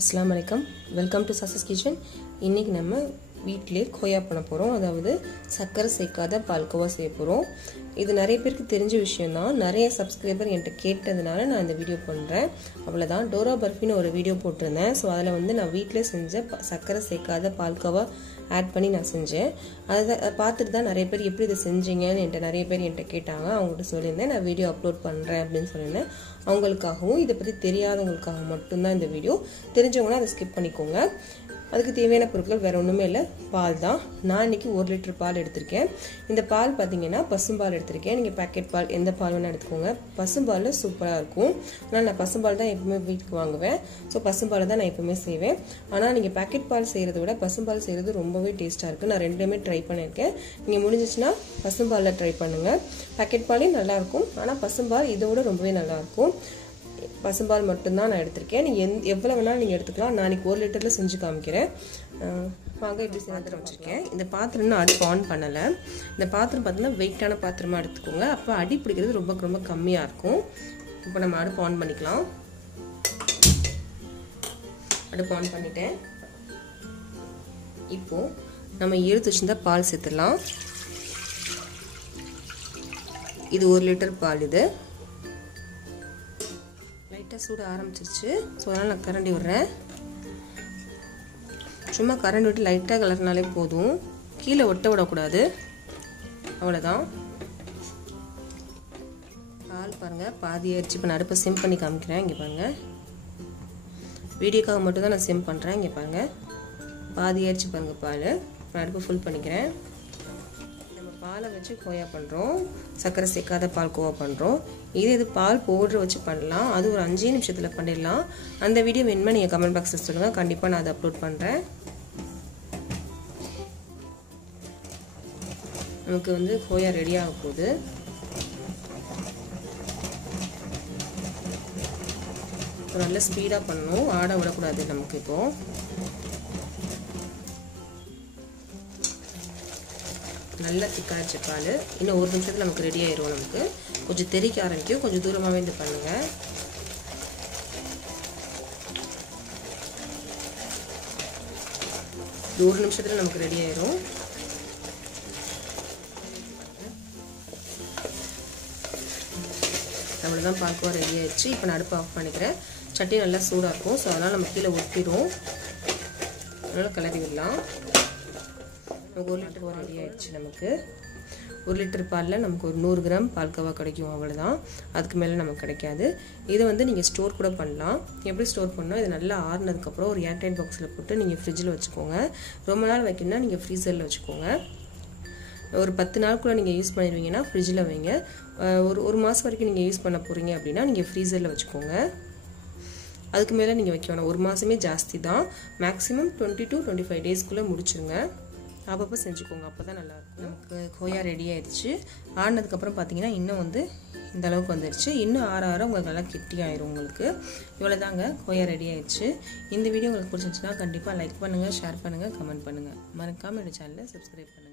अस्सलाम वालेकुम welcome to सासस kitchen இன்னைக்கு நம்ம வீட்லயே கோயா பண்ண போறோம் அதாவது சக்கரை சேர்க்காத பால்கோவா செய்ய போறோம் இது நிறைய பேருக்கு தெரிஞ்ச விஷயம் தான் நிறைய சப்ஸ்கிரைபர் என்கிட்ட கேட்டதனால நான் இந்த வீடியோ பண்றேன் அவ்வளவுதான் டோரா பர்ஃபின்னு ஒரு வீடியோ போட்டுருந்தேன் சோ அதுல வந்து நான் வீட்லயே செஞ்ச சக்கரை சேர்க்காத பால்கோவா ஆட் பண்ணி நான் செஞ்சேன் அத பார்த்துட்டு தான் நிறைய பேர் எப்படி இத செஞ்சீங்கன்னு என்கிட்ட நிறைய பேர் என்கிட்ட கேட்டாங்க அவங்ககிட்ட சொல்லிருந்தேன் நான் வீடியோ அப்லோட் பண்றேன் அப்படினு சொல்லிருந்தேன் அவங்களுக்காகவும் இத பத்தி தெரியாதவங்களுக்காக மட்டும் தான் இந்த வீடியோ தெரிஞ்சவங்க அதை ஸ்கிப் பண்ணிக்கோங்க அதுக்கு தேவையான பொருட்கள் வேற ஒண்ணுமே இல்ல பால் தான் நான் இன்னைக்கு 1 லிட்டர் பால் எடுத்துர்க்கேன் இந்த பால் பாத்தீங்கன்னா பசும்பால் எடுத்துர்க்கேன் நீங்க பாக்கெட் பால் எந்த பால் வேணா எடுத்துக்கோங்க பசும்பால்ல சூப்பரா இருக்கும் நான் பசும்பால் தான் எப்பவுமே வீட்டுக்கு வாங்குவேன் சோ பசும்பால் தான் நான் எப்பவுமே செய்வேன் ஆனா நீங்க பாக்கெட் பால் செய்யறதை விட பசும்பால் செய்யறது ரொம்பவே டேஸ்டா இருக்கு நான் ரெண்டுமே ட்ரை பண்ணிருக்கேன் நீங்க முடிஞ்சிச்சுனா பசும்பால்ல ட்ரை பண்ணுங்க பாக்கெட் பாலே நல்லா இருக்கும் ஆனா பசும்பால் இதோட ரொம்பவே நல்லா இருக்கும் பசும்பால் மட்டும் தான் நான் எடுத்துர்க்கேன் நீங்க எவ்வளவு வேணா நீங்க எடுத்துக்கலாம் நான் இன்னைக்கு 1 லிட்டர்ல செஞ்சு காமிக்கிறேன் வாங்க இப்படி பாத்திரம் வச்சிருக்கேன் இந்த பாத்திரம் நான் அடுப்பு ஆன் பண்ணல இந்த பாத்திரம் பார்த்தீங்கன்னா வெயிட்டான பாத்திரமா எடுத்துக்கோங்க அப்ப அடி பிடிக்கிறது ரொம்ப ரொம்ப கம்மியா இருக்கும் இப்போ நம்ம அடுப்பு ஆன் பண்ணிக்கலாம் அடுப்பு ஆன் பண்ணிட்டேன் இப்போ நம்ம எடுத்து வச்சிருந்த பால் சேர்த்துடலாம் இது 1 லிட்டர் பால் இது லைட்டா சூடு ஆரம்பிச்சிருச்சு சோ அதனால நான் கரண்டி விடுறேன் சும்மா கரண்ட் விட்டு லைட்டா கலர்னாலே போதும் கீழே ஒட்ட விட கூடாது அவ்வளவுதான் பால் பாருங்க பாதி ஏறிச்சு இப்ப நான் அடுப்பை சிம் பண்ணி காமிக்கிறேன் இங்க பாருங்க வீடியோக்காக மட்டும் தான் நான் சிம் பண்றேன் இங்க பாருங்க பாதி ஏறிச்சு பாருங்க பால் நான் அடுப்பை ஃபுல் பண்ணிக்கிறேன் பாலை வச்சு கோயா பண்றோம் சக்கரை சேர்க்காத பால் கோவா பண்றோம் இது பால் பவுடர் வச்சு பண்ணலாம் அது ஒரு 5 நிமிஷத்துல பண்ணிடலாம் அந்த வீடியோ வேணுமா நீங்க கமெண்ட் பாக்ஸ்ல சொல்லுங்க கண்டிப்பா நான் அதை அப்லோட் பண்றேன் நமக்கு வந்து கோயா ரெடி ஆக போகுது நல்ல ஸ்பீடா பண்ணனும் ஆட விட கூடாது நமக்கு இப்போ நல்ல திக்காச்சு பால் இன்னும் 1 நிமிஷத்துல நமக்கு ரெடி ஆயிரும் நமக்கு கொஞ்சம் தெறிக்க ஆரம்பிக்கும் கொஞ்சம் தூரமாவே இருந்து பண்ணுங்க இது 1 நிமிஷத்துல நமக்கு ரெடி ஆயிரும் அவ்வளவுதான் பால்கோவா ரெடி ஆயிடுச்சு இப்போ நான் அடுப்பு ஆஃப் பண்ணிக்கிறேன் சட்டி நல்லா சூடா இருக்கும் சோ அதனால நம்ம கீழே ஒட்டிரும் அதனால கிளறி விடலாம் 1 லிட்டர் ரெடி ஆயிடுச்சு நமக்கு 1 லிட்டர் பால்ல நமக்கு ஒரு 100 கிராம் பால்கோவா கிடைக்கும் அவ்வளவுதான் அதுக்கு மேல நமக்கு கிடைக்காது இது வந்து நீங்க ஸ்டோர் கூட பண்ணலாம் எப்படி ஸ்டோர் பண்ணனும் இது நல்லா ஆறுனதுக்கு அப்புறம் ஒரு ஏர்டைட் பாக்ஸ்ல போட்டு நீங்க ஃப்ரிட்ஜ்ல வச்சுக்கோங்க ரொம்ப நாள் வைக்கணும்னா நீங்க ஃப்ரீசர்ல வச்சுக்கோங்க ஒரு 10 நாளுக்குள்ள நீங்க யூஸ் பண்ணிடுவீங்கன்னா ஃப்ரிட்ஜ்ல வைங்க ஒரு மாசம் வரைக்கும் நீங்க யூஸ் பண்ண போறீங்க அப்படினா நீங்க ஃப்ரீசர்ல வச்சுக்கோங்க அதுக்கு மேல நீங்க வைக்க வேணாம் ஒரு மாசமே ஜாஸ்தி தான் மேக்ஸिमम 20 to 25 டேஸ்க்குள்ள முடிச்சிருங்க அப்பப்ப செஞ்சுக்கோங்க அப்பதான் நல்லா இருக்கும் நமக்கு கோயா ரெடி ஆயிடுச்சு ஆனதுக்கு அப்புறம் பாத்தீங்கன்னா இன்னும் வந்து இந்த அளவுக்கு வந்துருச்சு இன்னும் ஆற உங்களுக்கு நல்லா கெட்டி ஆயிரும் உங்களுக்கு இவ்வளவுதாங்க கோயா ரெடி ஆயிடுச்சு இந்த வீடியோ உங்களுக்கு பிடிச்சிருந்தா கண்டிப்பா லைக் பண்ணுங்க ஷேர் பண்ணுங்க கமெண்ட் பண்ணுங்க மறக்காம இந்த சேனலை சப்ஸ்கிரைப் பண்ணுங்க